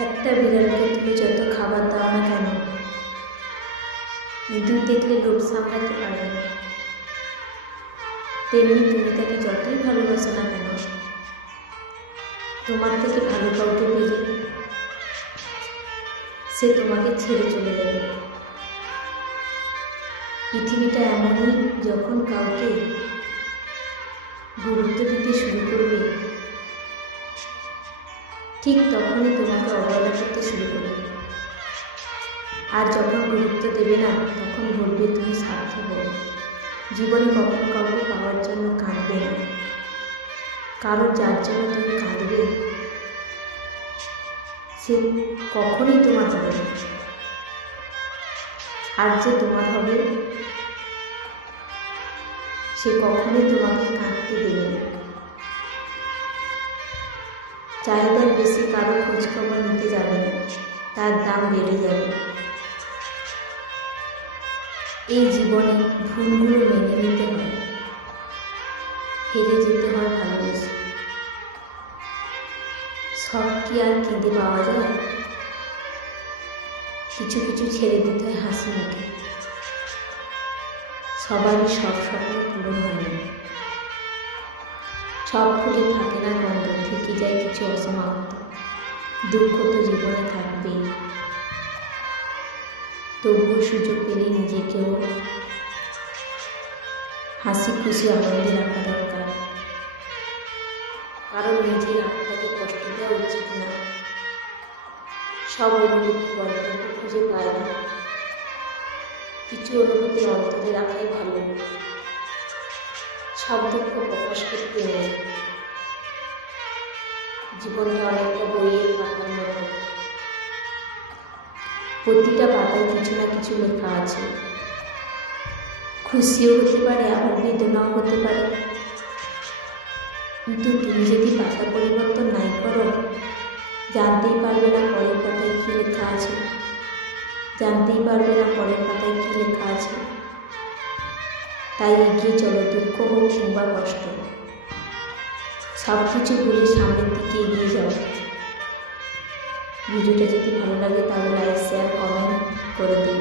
একটা বিড়ালকে তুমি যত খাবার দাও না কেন, ইঁদুর দেখলে লোভ সামলাতে পারবে না। তেমনি তুমি তাকে যতই ভালোবাসো না কেন, তোমার থেকে ভালো কাউকে পেলে সে তোমাকে ছেড়ে চলে যাবে। পৃথিবীটা এমনই, যখন কাউকে গুরুত্ব দিতে শুরু করবে, ঠিক তখনই তোমাকে অবহেলা করতে শুরু করবে। আর যখন গুরুত্ব দেবে না, তখন বলবে তুমি স্বার্থপর। জীবনে কখনো কাউকে পাওয়ার জন্য কাঁদবে না, কারণ যার জন্য তুমি কাঁদবে সে কখনোই তোমার হবে না। আর যে তোমার হবে সে কখনোই তোমাকে কাঁদতে দেবে না। চাহিদার বেশি কারো খোঁজখবর নিতে যাবে না, তার দাম বেড়ে যাবে। এই জীবনে ভুলগুলো মেনে নিতে হয়, হেরে যেতে হয় ভালোবেসে। সব কি আর কেঁদে পাওয়া যায়? কিছু কিছু ছেড়ে দিতে হয় হাসি মুখে। সবারই সব স্বপ্ন পূরণ হয় না, সব ফুলে থাকে না গন্ধ, থেকে যায় কিছু অসমাপ্ত। দুঃখ তো জীবনে থাকবেই, তবুও সুযোগ পেলে নিজেকেও হাসি খুশি আনন্দে রাখা দরকার। কারণ নিজের আত্মাকে কষ্ট দেওয়া উচিত না। সব অনুভূতি গল্প খুঁজে পায় না, কিছু অনুভূতি অন্তরে রাখাই ভালো। সব দুঃখ প্রকাশ করতে নেই। জীবনটা অনেকটা বইয়ের পাতার মতো, প্রতিটা পাতায় কিছু না কিছু লেখা আছে। খুশিও হতে পারে, আবার বেদনাও হতে পারে। কিন্তু তুমি যদি পাতা পরিবর্তন নাই করো, জানতেই পারবে না পরের পাতায় কী লেখা আছে। জানতেই পারবে না পরের পাতায় কী লেখা আছে। তাই এগিয়ে চলো, দুঃখ হোক কিংবা কষ্ট, সব কিছু ভুলে সামনের দিকে এগিয়ে যাও। ভিডিওটা যদি ভালো লাগে তাহলে লাইক, শেয়ার, কমেন্ট করে দিন।